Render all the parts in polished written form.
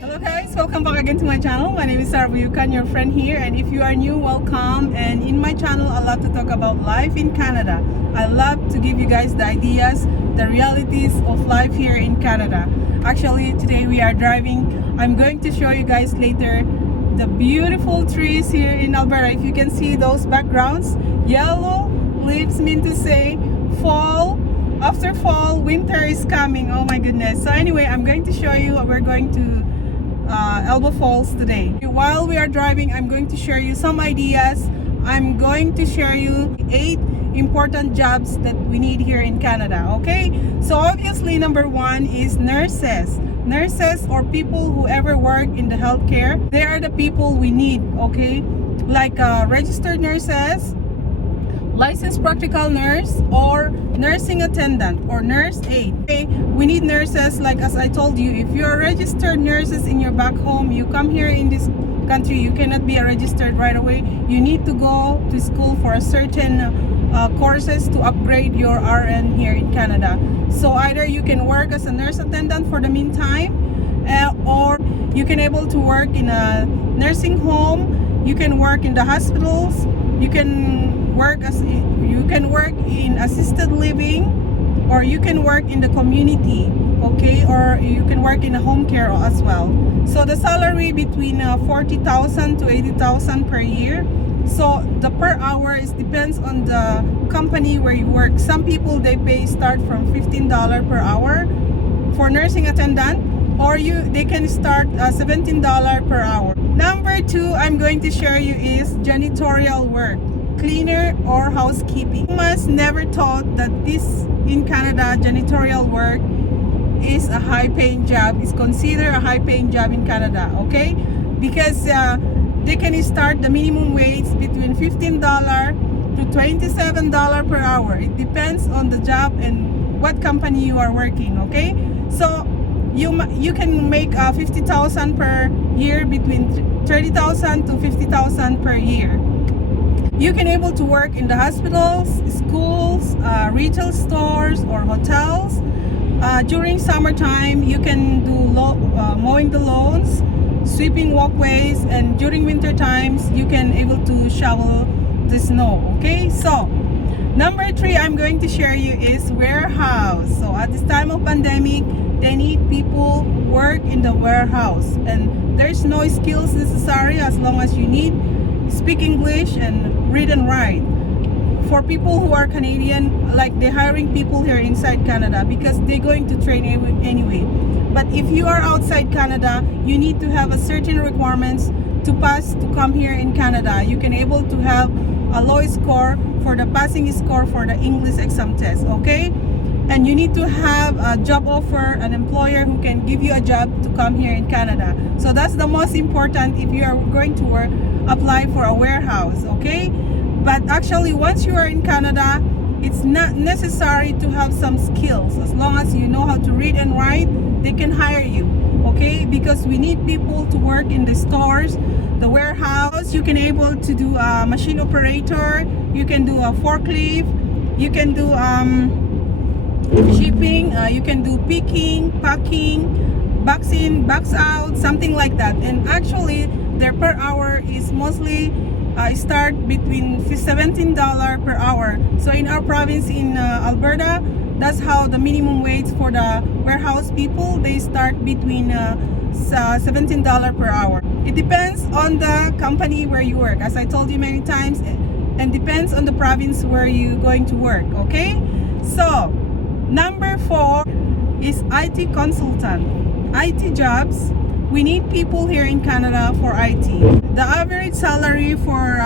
Hello guys, welcome back again to my channel. My name is Sarah Buyukan, your friend here, and if you are new, welcome. And in my channel, I love to talk about life in Canada. I love to give you guys the ideas, the realities of life here in Canada. Actually, today we are driving. I'm going to show you guys later the beautiful trees here in Alberta. If you can see those backgrounds, yellow leaves mean to say fall. After fall, winter is coming. Oh my goodness. So anyway, I'm going to show you. We're going to Elbow Falls today. While we are driving, I'm going to share you some ideas. I'm going to share you 8 important jobs that we need here in Canada. Okay, so obviously number 1 is nurses. Nurses or people who ever work in the healthcare, they are the people we need. Okay, like registered nurses, licensed practical nurse, or nursing attendant or nurse aide. Okay, we need nurses. Like as I told you, if you're registered nurses in your back home, you come here in this country, you cannot be a registered right away. You need to go to school for a certain courses to upgrade your RN here in Canada. So either you can work as a nurse attendant for the meantime, or you can able to work in a nursing home. You can work in the hospitals. You can work in assisted living, or you can work in the community, okay, or you can work in a home care as well. So the salary between 40,000 to 80,000 per year. So the per hour is depends on the company where you work. Some people they pay start from $15 per hour for nursing attendant, or they can start $17 per hour. Number 2 I'm going to share you is janitorial work, cleaner or housekeeping. You must never thought that this in Canada janitorial work is a high-paying job. Is considered a high-paying job in Canada, okay? Because they can start the minimum wage between $15 to $27 per hour. It depends on the job and what company you are working, okay? So you can make 50,000 per year, between 30,000 to 50,000 per year. You can able to work in the hospitals, schools, retail stores, or hotels. During summertime, you can do mowing the lawns, sweeping walkways, and during winter times, you can able to shovel the snow. Okay, so number 3 I'm going to share you is warehouse. So at this time of pandemic, they need people work in the warehouse, and there's no skills necessary as long as you need speak English and read and write. For people who are Canadian, like they're hiring people here inside Canada because they're going to train anyway. But if you are outside Canada, you need to have a certain requirements to pass to come here in Canada. You can able to have a low score for the passing score for the English exam test, okay? And you need to have a job offer, an employer who can give you a job to come here in Canada. So that's the most important if you are going to apply for a warehouse, okay? But actually, once you are in Canada, it's not necessary to have some skills. As long as you know how to read and write, they can hire you, okay? Because we need people to work in the stores, the warehouse. You can able to do a machine operator. You can do a forklift. You can do shipping. You can do picking, packing, box in, box out, something like that. And actually, their per hour is mostly start between $17 per hour. So in our province in Alberta, that's how the minimum wage for the warehouse people, they start between $17 per hour. It depends on the company where you work, as I told you many times, and depends on the province where you're going to work, okay? So number 4 is IT consultant. IT jobs, we need people here in Canada for IT. The average salary for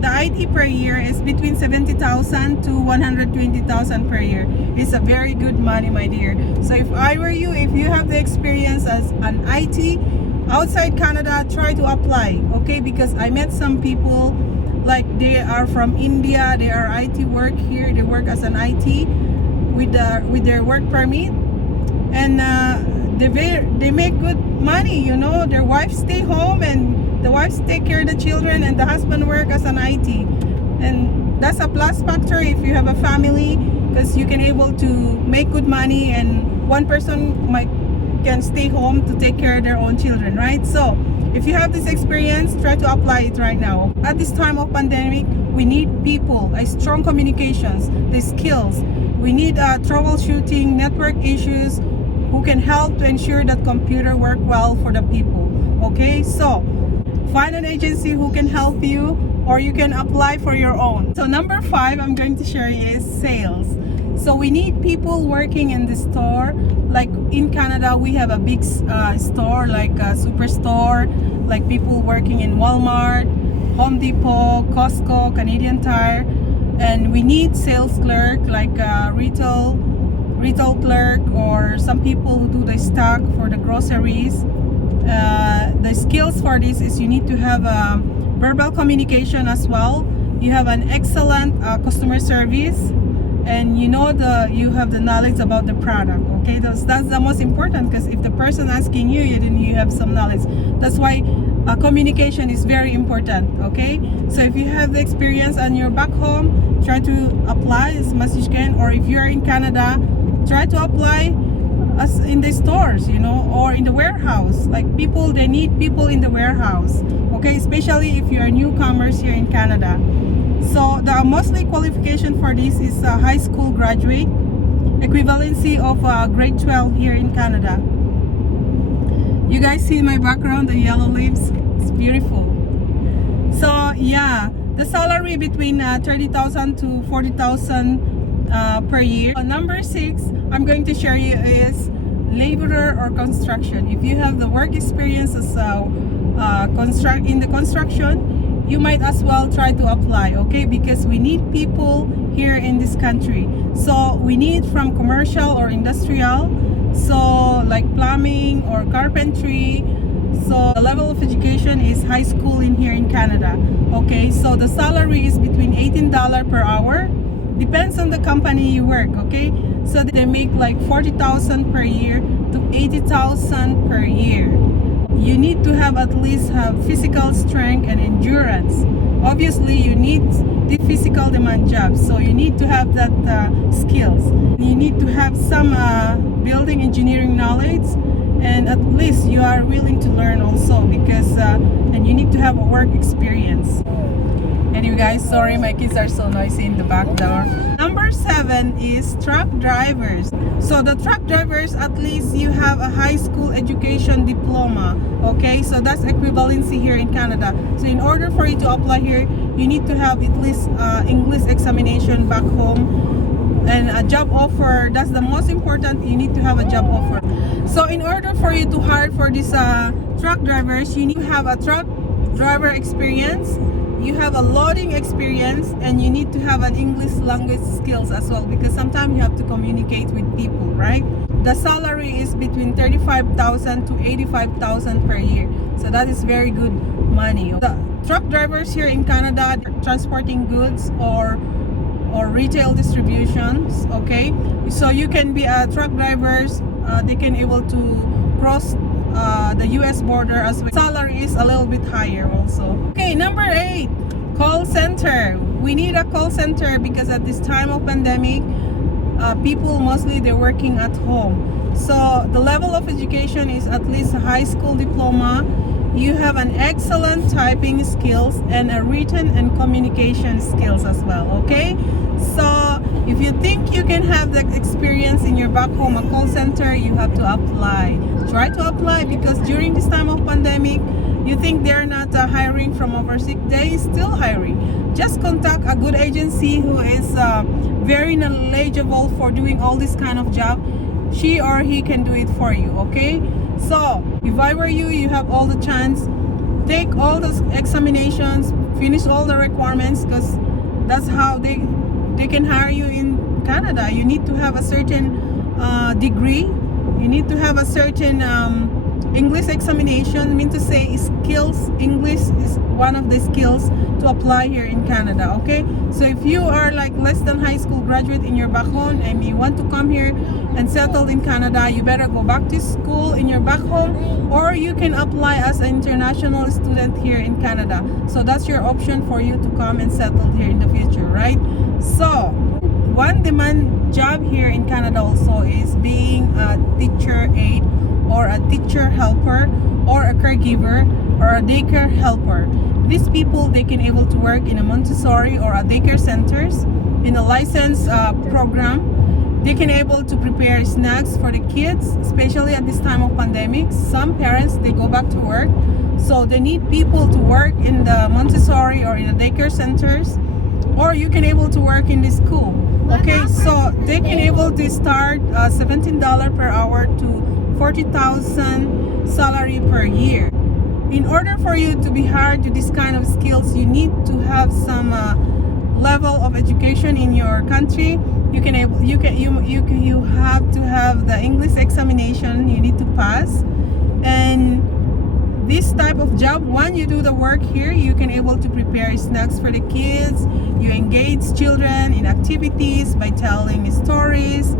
the IT per year is between 70,000 to 120,000 per year. It's a very good money, my dear. So if I were you, if you have the experience as an IT outside Canada, try to apply, okay? Because I met some people, like they are from India, they are IT work here, they work as an IT with their work permit, and they make good money, you know. Their wives stay home and the wives take care of the children, and the husband work as an IT. And that's a plus factor if you have a family, because you can able to make good money and one person might can stay home to take care of their own children, right? So if you have this experience, try to apply it right now. At this time of pandemic, we need people, a strong communications, the skills. We need troubleshooting network issues, who can help to ensure that computer work well for the people. Okay, so find an agency who can help you, or you can apply for your own. So number 5 I'm going to share is sales. So we need people working in the store. Like in Canada, we have a big store, like a superstore, like people working in Walmart, Home Depot, Costco, Canadian Tire, and we need sales clerk, like a retail clerk, or some people who do the stock for the groceries. The skills for this is you need to have verbal communication as well. You have an excellent customer service, and you have the knowledge about the product. Okay, that's the most important, because if the person asking you, then you have some knowledge. That's why communication is very important. Okay, so if you have the experience and you're back home, try to apply as much as you can, or if you're in Canada, try to apply as in the stores, or in the warehouse. Like they need people in the warehouse. Okay, especially if you're newcomers here in Canada. So the mostly qualification for this is a high school graduate, equivalency of grade 12 here in Canada. You guys see my background, the yellow leaves? It's beautiful. So yeah, the salary between 30,000 to 40,000 per year. Number 6 I'm going to share you is laborer or construction. If you have the work experience as in the construction, you might as well try to apply. Okay, because we need people here in this country. So we need from commercial or industrial, so like plumbing or carpentry. So the level of education is high school in here in Canada. Okay, so the salary is between $18 per hour, depends on the company you work. Okay, so they make like 40,000 per year to 80,000 per year. You need to have at least physical strength and endurance. Obviously, you need the physical demand jobs, so you need to have that skills. You need to have some building engineering knowledge, and at least you are willing to learn also, because and you need to have a work experience. Anyway guys, sorry, my kids are so noisy in the back door. Number 7 is truck drivers. So the truck drivers, at least you have a high school education diploma. Okay, so that's equivalency here in Canada. So in order for you to apply here, you need to have at least English examination back home, and a job offer. That's the most important. You need to have a job offer. So in order for you to hire for these truck drivers, you need to have a truck driver experience, you have a loading experience, and you need to have an English language skills as well, because sometimes you have to communicate with people, right? The salary is between 35,000 to 85,000 per year. So that is very good money. The truck drivers here in Canada, transporting goods or retail distributions. Okay, so you can be a truck drivers. They can able to cross the US border as well. Salary is a little bit higher also. Okay, number 8, call center. We need a call center because at this time of pandemic, people mostly they're working at home. So the level of education is at least a high school diploma. You have an excellent typing skills and a written and communication skills as well. Okay, so if you think you can have that experience in your back home, a call center, you have to apply. Try to apply, because during this time of pandemic, you think they're not hiring from overseas, they still hiring. Just contact a good agency who is very knowledgeable for doing all this kind of job. She or he can do it for you. Okay, so if I were you, you have all the chance, take all those examinations, finish all the requirements, because that's how they can hire you in Canada. You need to have a certain degree, you need to have a certain English examination, mean to say skills. English is one of the skills to apply here in Canada. Okay, so if you are like less than high school graduate in your back home and you want to come here and settle in Canada, you better go back to school in your back home, or you can apply as an international student here in Canada. So that's your option for you to come and settle here in the future, right? So one demand job here in Canada also is being a teacher aide or a teacher helper or a caregiver or a daycare helper. These people, they can able to work in a Montessori or a daycare centers in a licensed program. They can able to prepare snacks for the kids, especially at this time of pandemic. Some parents, they go back to work, so they need people to work in the Montessori or in the daycare centers, or you can able to work in the school. Okay, so they can able to start $17 per hour to 40,000 salary per year. In order for you to be hired to this kind of skills, you need to have some level of education in your country. You have to have the English examination you need to pass. And this type of job, when you do the work here, you can able to prepare snacks for the kids. You engage children in activities by telling stories.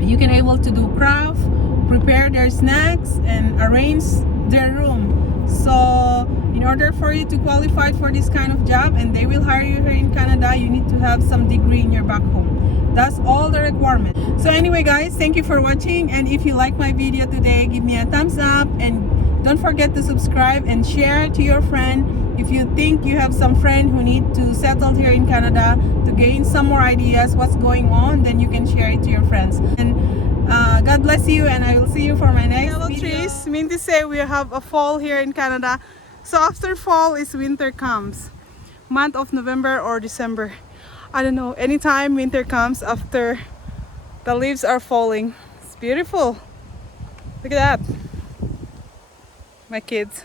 You can able to do craft, prepare their snacks, and arrange their room. So in order for you to qualify for this kind of job and they will hire you here in Canada, you need to have some degree in your back home. That's all the requirement. So anyway guys, thank you for watching, and if you like my video today, give me a thumbs up, and don't forget to subscribe and share to your friend. If you think you have some friend who need to settle here in Canada to gain some more ideas what's going on, then you can share it to your friends. And God bless you, and I will see you for my next yellow video. Trees mean to say we have a fall here in Canada. So after fall is winter comes. Month of November or December. I don't know, anytime winter comes after the leaves are falling. It's beautiful. Look at that. My kids.